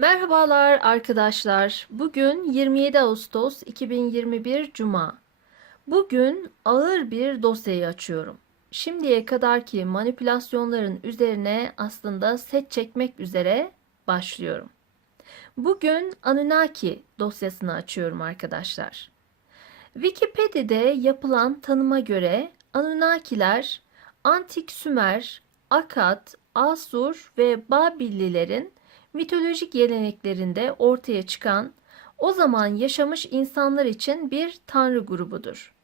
Merhabalar arkadaşlar. Bugün 27 Ağustos 2021 Cuma. Bugün ağır bir dosyayı açıyorum. Şimdiye kadarki manipülasyonların üzerine aslında set çekmek üzere başlıyorum. Bugün Anunnaki dosyasını açıyorum arkadaşlar. Wikipedia'da yapılan tanıma göre Anunnakiler Antik Sümer, Akkad, Asur ve Babillilerin mitolojik geleneklerinde ortaya çıkan o zaman yaşamış insanlar için bir tanrı grubudur.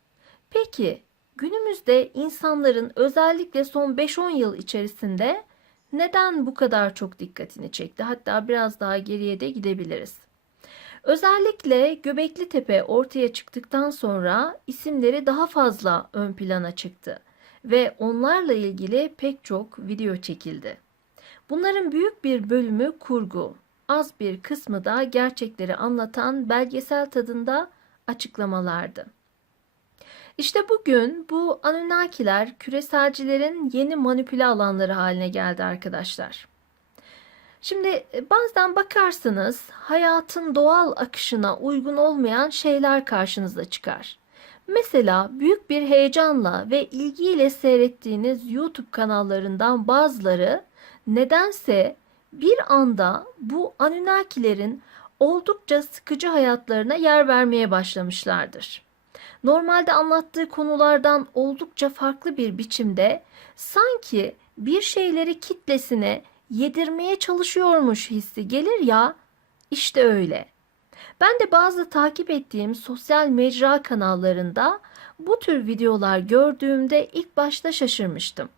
Peki günümüzde insanların özellikle son 5-10 yıl içerisinde neden bu kadar çok dikkatini çekti? Hatta biraz daha geriye de gidebiliriz. Özellikle Göbekli Tepe ortaya çıktıktan sonra isimleri daha fazla ön plana çıktı ve onlarla ilgili pek çok video çekildi. Bunların büyük bir bölümü kurgu, az bir kısmı da gerçekleri anlatan belgesel tadında açıklamalardı. İşte bugün bu Anunnakiler küreselcilerin yeni manipüle alanları haline geldi arkadaşlar. Şimdi e, bazen bakarsınız hayatın doğal akışına uygun olmayan şeyler karşınıza çıkar. Mesela büyük bir heyecanla ve ilgiyle seyrettiğiniz YouTube kanallarından bazıları nedense bir anda bu Anunnakilerin oldukça sıkıcı hayatlarına yer vermeye başlamışlardır. Normalde anlattığı konulardan oldukça farklı bir biçimde sanki bir şeyleri kitlesine yedirmeye çalışıyormuş hissi gelir ya, işte öyle. Ben de bazı takip ettiğim sosyal mecra kanallarında bu tür videolar gördüğümde ilk başta şaşırmıştım.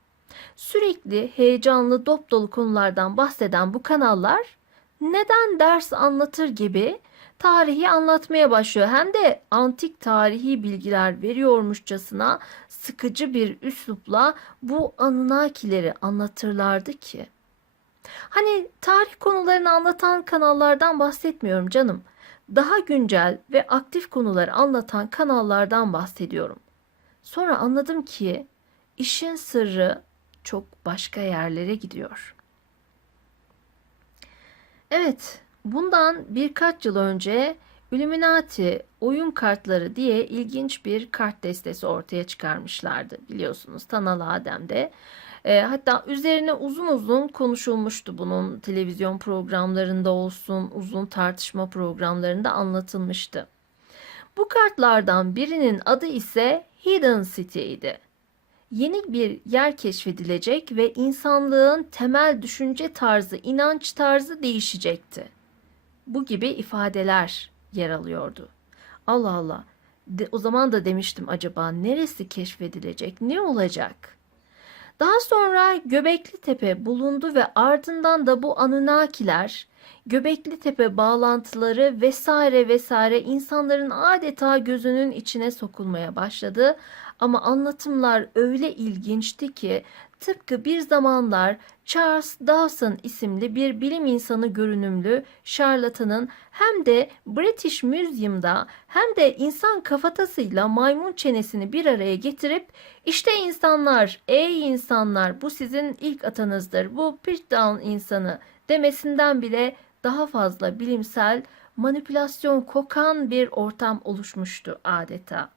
Sürekli heyecanlı dop dolu konulardan bahseden bu kanallar neden ders anlatır gibi tarihi anlatmaya başlıyor. Hem de antik tarihi bilgiler veriyormuşçasına sıkıcı bir üslupla bu Anunnakileri anlatırlardı ki. Hani tarih konularını anlatan kanallardan bahsetmiyorum canım. Daha güncel ve aktif konuları anlatan kanallardan bahsediyorum. Sonra anladım ki işin sırrı çok başka yerlere gidiyor. Evet, bundan birkaç yıl önce Illuminati oyun kartları diye ilginç bir kart destesi ortaya çıkarmışlardı biliyorsunuz Tanal Adem'de. E, hatta üzerine uzun uzun konuşulmuştu bunun televizyon programlarında olsun, uzun tartışma programlarında anlatılmıştı. Bu kartlardan birinin adı ise Hidden City idi. Yeni bir yer keşfedilecek ve insanlığın temel düşünce tarzı, inanç tarzı değişecekti. Bu gibi ifadeler yer alıyordu. Allah Allah. De, o zaman da demiştim acaba neresi keşfedilecek, ne olacak? Daha sonra Göbekli Tepe bulundu ve ardından da bu Anunnakiler, Göbekli Tepe bağlantıları vesaire vesaire insanların adeta gözünün içine sokulmaya başladı. Ama anlatımlar öyle ilginçti ki tıpkı bir zamanlar Charles Dawson isimli bir bilim insanı görünümlü şarlatanın hem de British Museum'da hem de insan kafatasıyla maymun çenesini bir araya getirip işte insanlar, ey insanlar bu sizin ilk atanızdır, bu Piltdown insanı demesinden bile daha fazla bilimsel manipülasyon kokan bir ortam oluşmuştu adeta.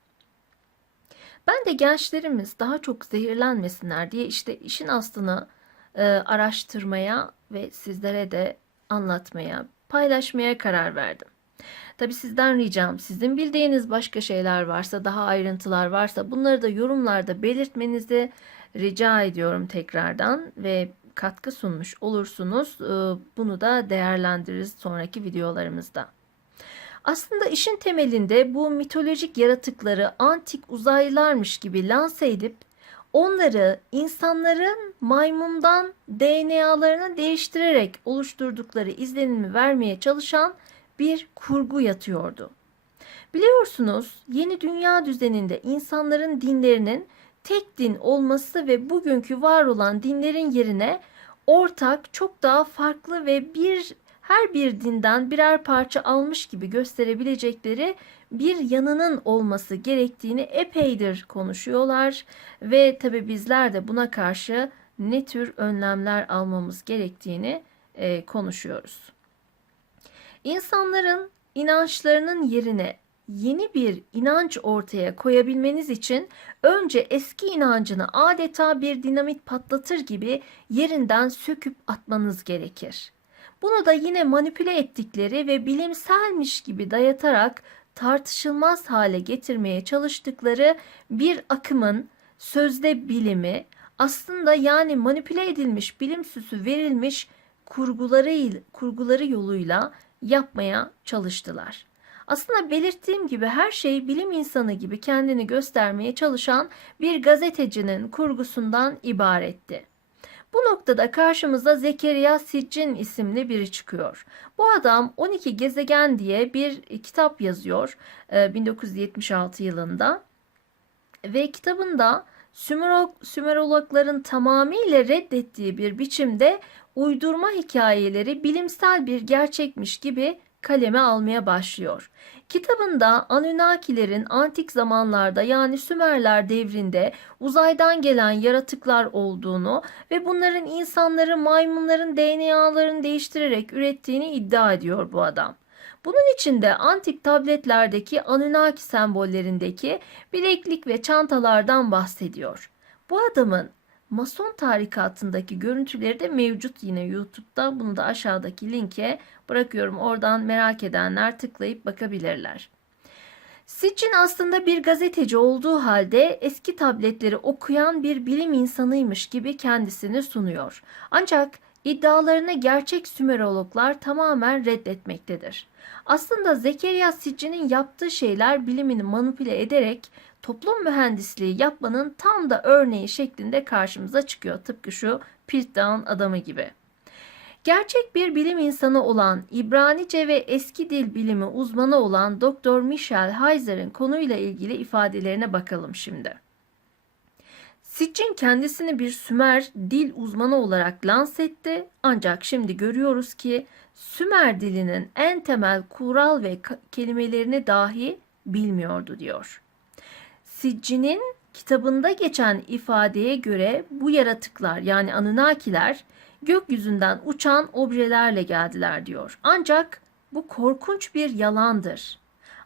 Ben de gençlerimiz daha çok zehirlenmesinler diye işte işin aslını e, araştırmaya ve sizlere de anlatmaya, paylaşmaya karar verdim. Tabi sizden ricam sizin bildiğiniz başka şeyler varsa, daha ayrıntılar varsa bunları da yorumlarda belirtmenizi rica ediyorum tekrardan ve katkı sunmuş olursunuz. E, bunu da değerlendiririz sonraki videolarımızda. Aslında işin temelinde bu mitolojik yaratıkları antik uzaylılarmış gibi lanse edip onları insanların maymundan DNA'larını değiştirerek oluşturdukları izlenimi vermeye çalışan bir kurgu yatıyordu. Biliyorsunuz yeni dünya düzeninde insanların dinlerinin tek din olması ve bugünkü var olan dinlerin yerine ortak, çok daha farklı ve bir her bir dinden birer parça almış gibi gösterebilecekleri bir yanının olması gerektiğini epeydir konuşuyorlar ve tabi bizler de buna karşı ne tür önlemler almamız gerektiğini e, konuşuyoruz. İnsanların inançlarının yerine yeni bir inanç ortaya koyabilmeniz için önce eski inancını adeta bir dinamit patlatır gibi yerinden söküp atmanız gerekir. Bunu da yine manipüle ettikleri ve bilimselmiş gibi dayatarak tartışılmaz hale getirmeye çalıştıkları bir akımın sözde bilimi aslında yani manipüle edilmiş bilim süsü verilmiş kurguları kurguları yoluyla yapmaya çalıştılar. Aslında belirttiğim gibi her şey bilim insanı gibi kendini göstermeye çalışan bir gazetecinin kurgusundan ibaretti. Bu noktada karşımıza Zekeriya Siccin isimli biri çıkıyor. Bu adam 12 gezegen diye bir kitap yazıyor 1976 yılında ve kitabında Sümerolog, Sümerologların tamamıyla reddettiği bir biçimde uydurma hikayeleri bilimsel bir gerçekmiş gibi kaleme almaya başlıyor. Kitabında Anunnakilerin antik zamanlarda yani Sümerler devrinde uzaydan gelen yaratıklar olduğunu ve bunların insanları maymunların DNA'larını değiştirerek ürettiğini iddia ediyor bu adam. Bunun için de antik tabletlerdeki Anunnaki sembollerindeki bileklik ve çantalardan bahsediyor. Bu adamın Mason tarikatındaki görüntüleri de mevcut yine YouTube'da. Bunu da aşağıdaki linke bırakıyorum. Oradan merak edenler tıklayıp bakabilirler. Sitchin aslında bir gazeteci olduğu halde eski tabletleri okuyan bir bilim insanıymış gibi kendisini sunuyor. Ancak iddialarını gerçek Sümerologlar tamamen reddetmektedir. Aslında Zekeriya Sitchin'in yaptığı şeyler bilimini manipüle ederek toplum mühendisliği yapmanın tam da örneği şeklinde karşımıza çıkıyor. Tıpkı şu Piltdown adamı gibi. Gerçek bir bilim insanı olan, İbranice ve eski dil bilimi uzmanı olan Dr. Michel Heiser'in konuyla ilgili ifadelerine bakalım şimdi. Sitchin kendisini bir Sümer dil uzmanı olarak lanse etti ancak şimdi görüyoruz ki Sümer dilinin en temel kural ve kelimelerini dahi bilmiyordu diyor. Sitchin'in kitabında geçen ifadeye göre bu yaratıklar yani Anunnakiler gökyüzünden uçan objelerle geldiler diyor. Ancak bu korkunç bir yalandır.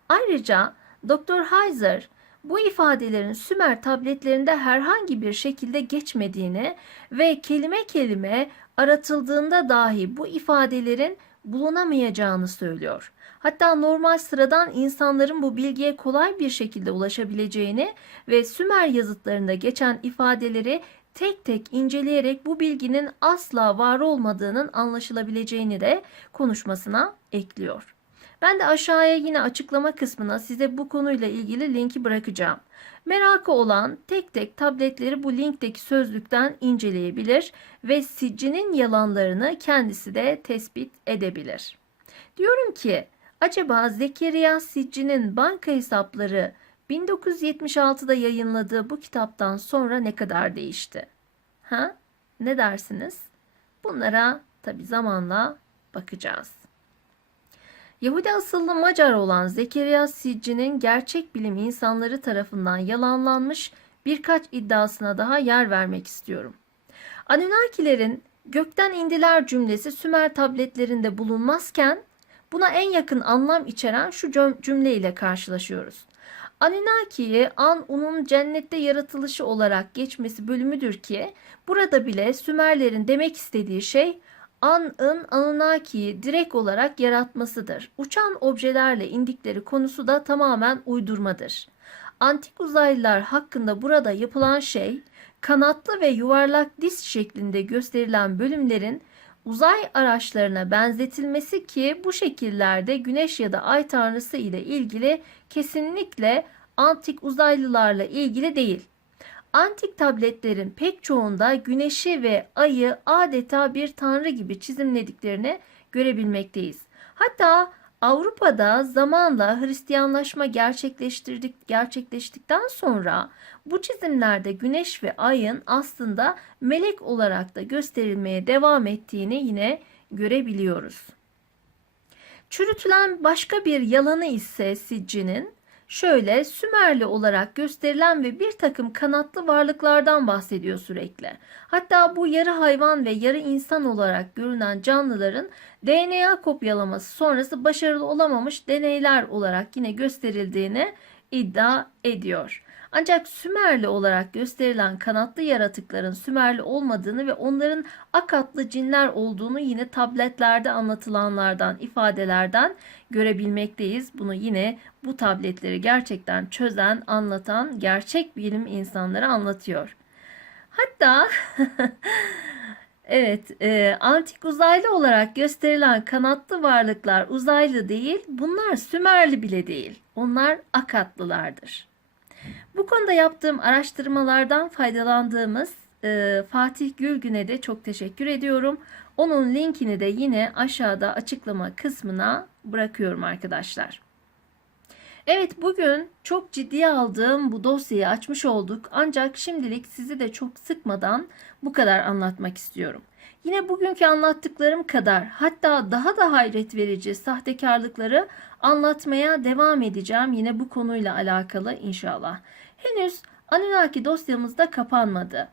Ayrıca Dr. Heiser bu ifadelerin Sümer tabletlerinde herhangi bir şekilde geçmediğini ve kelime kelime aratıldığında dahi bu ifadelerin bulunamayacağını söylüyor. Hatta normal sıradan insanların bu bilgiye kolay bir şekilde ulaşabileceğini ve Sümer yazıtlarında geçen ifadeleri tek tek inceleyerek bu bilginin asla var olmadığının anlaşılabileceğini de konuşmasına ekliyor. Ben de aşağıya yine açıklama kısmına size bu konuyla ilgili linki bırakacağım. Merakı olan tek tek tabletleri bu linkteki sözlükten inceleyebilir ve Sicci'nin yalanlarını kendisi de tespit edebilir. Diyorum ki acaba Zekeriya Sicci'nin banka hesapları 1976'da yayınladığı bu kitaptan sonra ne kadar değişti? Ha? Ne dersiniz? Bunlara tabi zamanla bakacağız. Yahudi asıllı Macar olan Zekeriya Sicci'nin gerçek bilim insanları tarafından yalanlanmış birkaç iddiasına daha yer vermek istiyorum. Anunnakilerin gökten indiler cümlesi Sümer tabletlerinde bulunmazken buna en yakın anlam içeren şu cümle ile karşılaşıyoruz. Anunnaki'ye An-Un'un cennette yaratılışı olarak geçmesi bölümüdür ki burada bile Sümerlerin demek istediği şey An-ın Anunnaki'yi direkt olarak yaratmasıdır. Uçan objelerle indikleri konusu da tamamen uydurmadır. Antik uzaylılar hakkında burada yapılan şey kanatlı ve yuvarlak diz şeklinde gösterilen bölümlerin uzay araçlarına benzetilmesi ki bu şekillerde güneş ya da ay tanrısı ile ilgili kesinlikle antik uzaylılarla ilgili değil. Antik tabletlerin pek çoğunda güneşi ve ayı adeta bir tanrı gibi çizimlediklerini görebilmekteyiz. Hatta Avrupa'da zamanla Hristiyanlaşma gerçekleştirdik, gerçekleştikten sonra bu çizimlerde güneş ve ayın aslında melek olarak da gösterilmeye devam ettiğini yine görebiliyoruz. Çürütülen başka bir yalanı ise Sicci'nin şöyle Sümerli olarak gösterilen ve bir takım kanatlı varlıklardan bahsediyor sürekli. Hatta bu yarı hayvan ve yarı insan olarak görünen canlıların DNA kopyalaması sonrası başarılı olamamış deneyler olarak yine gösterildiğini iddia ediyor. Ancak Sümerli olarak gösterilen kanatlı yaratıkların Sümerli olmadığını ve onların akatlı cinler olduğunu yine tabletlerde anlatılanlardan, ifadelerden görebilmekteyiz. Bunu yine bu tabletleri gerçekten çözen, anlatan gerçek bilim insanları anlatıyor. Hatta evet, e, antik uzaylı olarak gösterilen kanatlı varlıklar uzaylı değil, bunlar Sümerli bile değil. Onlar akatlılardır. Bu konuda yaptığım araştırmalardan faydalandığımız e, Fatih Gülgün'e de çok teşekkür ediyorum. Onun linkini de yine aşağıda açıklama kısmına bırakıyorum arkadaşlar. Evet bugün çok ciddiye aldığım bu dosyayı açmış olduk. Ancak şimdilik sizi de çok sıkmadan bu kadar anlatmak istiyorum. Yine bugünkü anlattıklarım kadar hatta daha da hayret verici sahtekarlıkları anlatmaya devam edeceğim yine bu konuyla alakalı inşallah. Henüz Anunnaki dosyamız da kapanmadı.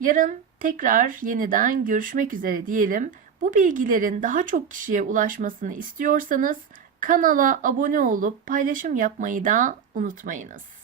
Yarın tekrar yeniden görüşmek üzere diyelim. Bu bilgilerin daha çok kişiye ulaşmasını istiyorsanız kanala abone olup paylaşım yapmayı da unutmayınız.